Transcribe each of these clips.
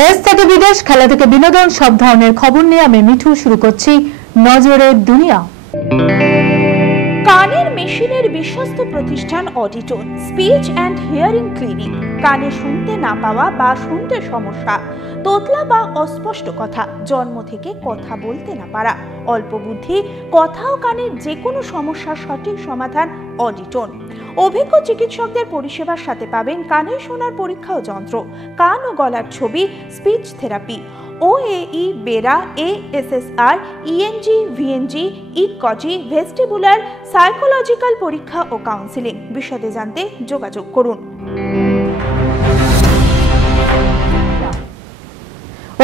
দেশ থেকে বিদেশ, খেলা থেকে বিনোদন, সব ধরনের খবর নিয়ে আমি মিঠু শুরু করছি নজরের দুনিয়া। কানের মেশিনের বিশ্বস্ত প্রতিষ্ঠান অডিটন, স্পিচ অ্যান্ড হিয়ারিং ক্লিনিক। কানে শুনতে না পাওয়া বা শুনতে সমস্যা, তোতলা বা অস্পষ্ট কথা, জন্ম থেকে কথা বলতে না পারা, অল্প বুদ্ধি, কথা ও কানের যে কোনো সমস্যার সঠিক সমাধান অডিটন। অভিজ্ঞ চিকিৎসকদের পরিষেবার সাথে পাবেন কানে শোনার পরীক্ষা ও যন্ত্র, কান ও গলার ছবি, speech therapy, OAE, BERA, ASSR, ENG, VNG, ইকজি, ভেস্টিবুলার, সাইকোলজিক্যাল পরীক্ষা ও কাউন্সিলিং। বিশদে জানতে যোগাযোগ করুন।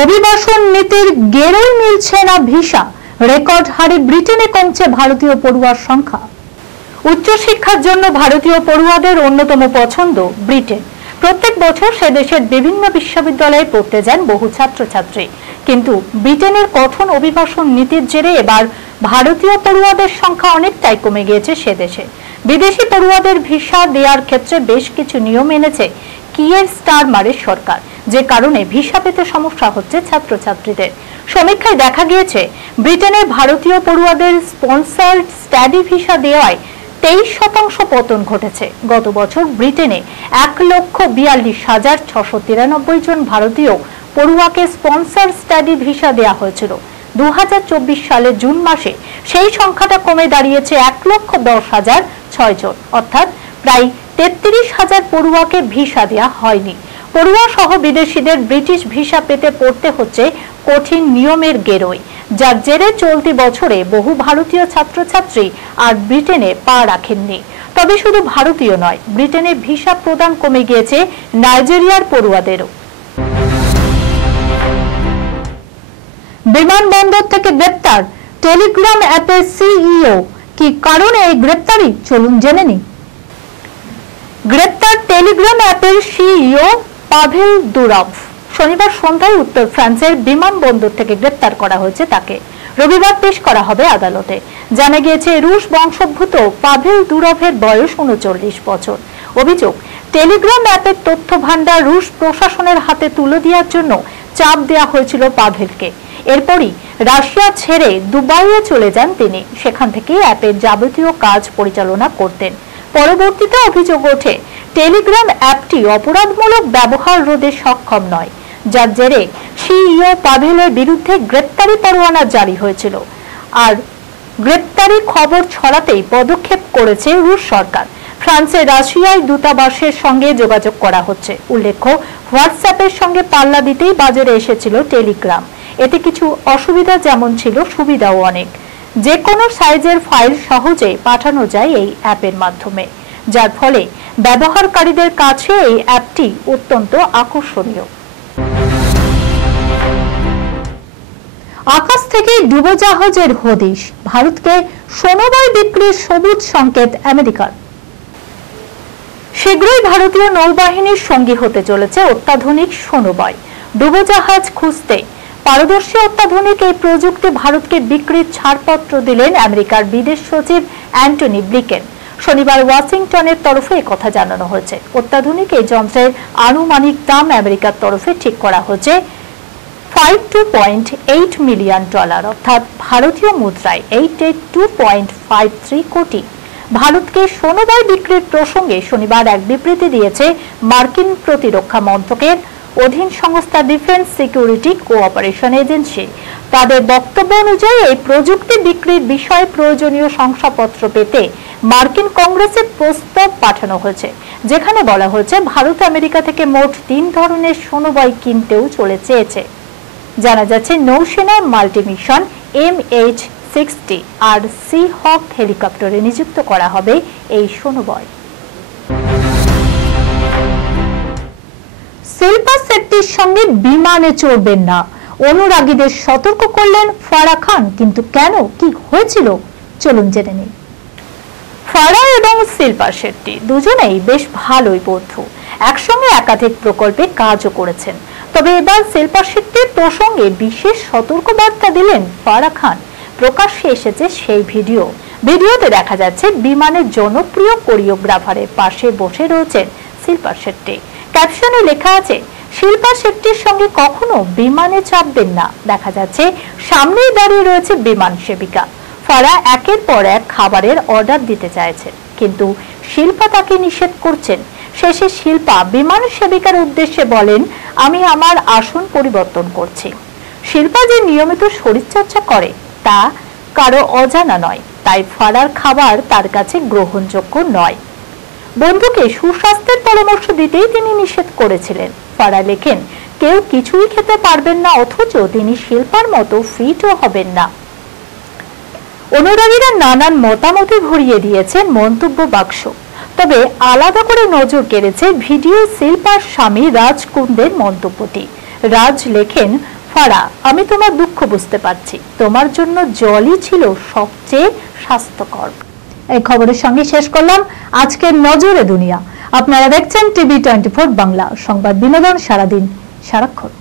অভিবাসন নীতির গেরোয় মিলছে না ভিসা, রেকর্ড হারে ব্রিটেনে কমছে ভারতীয় পড়ুয়ার সংখ্যা। উচ্চশিক্ষার জন্য ভারতীয় পড়ুয়াদের অন্যতম পছন্দ ব্রিটেন। প্রত্যেক বছর সে দেশের বিভিন্ন বিশ্ববিদ্যালয়ে পড়তে যান বহু ছাত্রছাত্রী, কিন্তু ব্রিটেনের কঠোর অভিবাসন নীতির জেরে এবার ভারতীয় পড়ুয়াদের সংখ্যা অনেকটাই কমে গিয়েছে সে দেশে। বিদেশি পড়ুয়াদের ভিসা দেওয়ার ক্ষেত্রে বেশ কিছু নিয়ম এনেছে কিয়ের স্টারমারের সরকার, যে কারণে ভিসা পেতে সমস্যা হচ্ছে ছাত্রছাত্রীদের। সমীক্ষায় দেখা গিয়েছে ব্রিটেনের ভারতীয় পড়ুয়াদের স্পন্সর্ড স্টাডি ভিসা দেওয়ায় 23% পতন ঘটেছে। গত বছর ব্রিটেনে 1,42,693 জন ভারতীয় পড়ুয়াকে স্পন্সর স্টাডি ভিসা দেওয়া হয়েছিল। 2024 সালের জুন মাসে সেই সংখ্যাটা কমে দাঁড়িয়েছে 1,10,006 জন, অর্থাৎ প্রায় 33,000 পড়ুয়াকে ভিসা দেওয়া হয়নি। পড়ুয়া সহ বিদেশিদের ব্রিটিশ ভিসা পেতে পড়তে হচ্ছে কঠিন নিয়মের গেরোয়, যার জেরে চলতি বছরে বহু ভারতীয় ছাত্রছাত্রী আর ব্রিটেনে পা রাখেননি। তবে শুধু ভারতীয় নয়, ব্রিটেনে ভিসা প্রদান কমে গিয়েছে নাইজেরিয়ার পড়ুয়াদেরও। বিমানবন্দর থেকে গ্রেপ্তার টেলিগ্রাম অ্যাপের সিইও, কি কারণে এই গ্রেপ্তারি, চলুন জেনে নিই। গ্রেপ্তার টেলিগ্রাম অ্যাপের সিইও পাভেল দুরভ। শনিবার সন্ধ্যায় উত্তর ফ্রান্সের বিমানবন্দর থেকে গ্রেপ্তার করা হয়েছে তাকে। রবিবার পেশ করা হবে আদালতে। জানা গিয়েছে রুশ বংশোদ্ভূত পাভেল দুরভের বয়স 39 বছর। অভিযোগ, টেলিগ্রাম অ্যাপের তথ্য ভান্ডার রুশ প্রশাসনের হাতে তুলে দেওয়ার জন্য চাপ দেওয়া হয়েছিল পাভেলকে। এরপরই রাশিয়া ছেড়ে দুবাইয়ে চলে যান তিনি। সেখান থেকে অ্যাপের যাবতীয় কাজ পরিচালনা করতেন। পরবর্তীতে অভিযোগ ওঠে টেলিগ্রাম অ্যাপটি অপরাধমূলক ব্যবহার রোধে সক্ষম নয়, যার জেরে সিইও পাভেলের বিরুদ্ধে গ্রেপ্তারি পরোয়ানা জারি হয়েছিল। আর গ্রেপ্তারি খবর ছড়াতেই পদক্ষেপ করেছে রুশ সরকার। ফ্রান্সের রাশিয়ায় দূতাবাসের সঙ্গে যোগাযোগ করা হচ্ছে। উল্লেখ্য, হোয়াটসঅ্যাপের সঙ্গে পাল্লা দিতেই বাজারে এসেছিল টেলিগ্রাম। এতে কিছু অসুবিধা যেমন ছিল, সুবিধাও অনেক। যে কোনো সাইজের ফাইল সহজে পাঠানো যায় এই অ্যাপের মাধ্যমে, যার ফলে ব্যবহারকারীদের কাছে এই অ্যাপটি অত্যন্ত আকর্ষণীয়। আকাশ থেকে ডুবোজাহাজের হদিশ, ভারতকে সোনাবাই বিক্রির সবুজ সংকেত আমেরিকার। শীঘ্রই ভারতীয় নৌবাহিনীর সঙ্গী হতে চলেছে অত্যাধুনিক সোনাবাই ডুবোজাহাজ। খুঁজতে পারদর্শী অত্যাধুনিক এই প্রযুক্তি ভারতকে বিক্রির ছাড়পত্র দিলেন আমেরিকার বিদেশ সচিব অ্যান্টনি ব্লিকেন। শনিবার ওয়াশিংটনের তরফে কথা জানানো হয়েছে। অত্যাধুনিক এই যন্ত্রের আনুমানিক দাম আমেরিকার তরফে ঠিক করা হয়েছে $52.8 মিলিয়ন, অর্থাৎ ভারতীয় মুদ্রায় 882.53 কোটি। ভারতকে সোনাবাই বিক্রির প্রসঙ্গে শনিবার এক বিবৃতি দিয়েছে মার্কিন প্রতিরক্ষা মন্ত্রকের অধীন সংস্থা ডিফেন্স সিকিউরিটি কোঅপারেশন এজেন্সি। তাদের বক্তব্য অনুযায়ী এই প্রযুক্তি বিক্রির বিষয়ে প্রয়োজনীয় শংসাপত্র পেতে মার্কিন কংগ্রেসে প্রস্তাব পাঠানো হয়েছে, যেখানে বলা হয়েছে ভারত আমেরিকা থেকে মোট 3 ধরনের সোনাবাই কিনতেও চেয়েছে। জানা যাচ্ছে নৌসেনার মাল্টিমিশন MH-60 আর সি হক হেলিকপ্টারে নিযুক্ত করা হবে এই সোনাবাই। শিল্পা শেট্টির সঙ্গে বিমানে চড়বেন না, অনুরাগীদের সতর্ক করলেন ফারাহ খান। কিন্তু কেন, কি হয়েছিল, চলুন জেনে নিই। ফারাহ এবং শিল্পা শেট্টি দুজনেই বেশ ভালোই বন্ধু। একসঙ্গে একাধিক প্রকল্পে কাজও করেছেন। তবে এবার শিল্পা শেট্টির প্রসঙ্গে বিশেষ সতর্কবার্তা দিলেন ফারাহ খান। প্রকাশ্যে এসেছে সেই ভিডিওতে দেখা যাচ্ছে বিমানের জনপ্রিয় কোরিওগ্রাফারের পাশে বসে রয়েছেন শিল্পা শেট্টি। ক্যাপশনে লেখা আছে, শিল্পা শেট্টির সঙ্গে কখনো বিমানে চাপবেন না। দেখা যাচ্ছে সামনেই দাঁড়িয়ে রয়েছে বিমান সেবিকা। ফারা একের পর এক খাবারের অর্ডার দিতে চাইছে, কিন্তু শিল্পা তাকে নিষেধ করছেন। শেষে শিল্পা বিমান সেবিকার উদ্দেশ্যে বলেন, আমি আমার আসন পরিবর্তন করছি। শিল্পা যে নিয়মিত শরীরচর্চা করে তা কারো অজানা নয়, তাই ফারার খাবার তার কাছে গ্রহণযোগ্য নয়। বন্ধুকে সুস্বাস্থ্যের পরামর্শ দিতেই তিনি নিষেধ করেছিলেন। ফারা লেখেন, কেউ কিছুই খেতে পারবেন না, অথচ তিনি শিল্পার মতো ফিটও হবেন না। অনুরাগীরা নানান মতামতে ভরিয়ে দিয়েছেন মন্তব্য বাক্স। তবে আলাদা করে নজর কেড়েছে ভিডিও শিল্পার স্বামী রাজ কুন্দের মন্তব্যটি। রাজ লেখেন, ফারা, আমি তোমার দুঃখ বুঝতে পারছি, তোমার জন্য জলই ছিল সবচেয়ে স্বাস্থ্যকর। এই খবরের সঙ্গে শেষ করলাম আজকের নজরে দুনিয়া। আপনারা দেখছেন টিভি 24 বাংলা, সংবাদ বিনোদন সারাদিন সারাক্ষণ।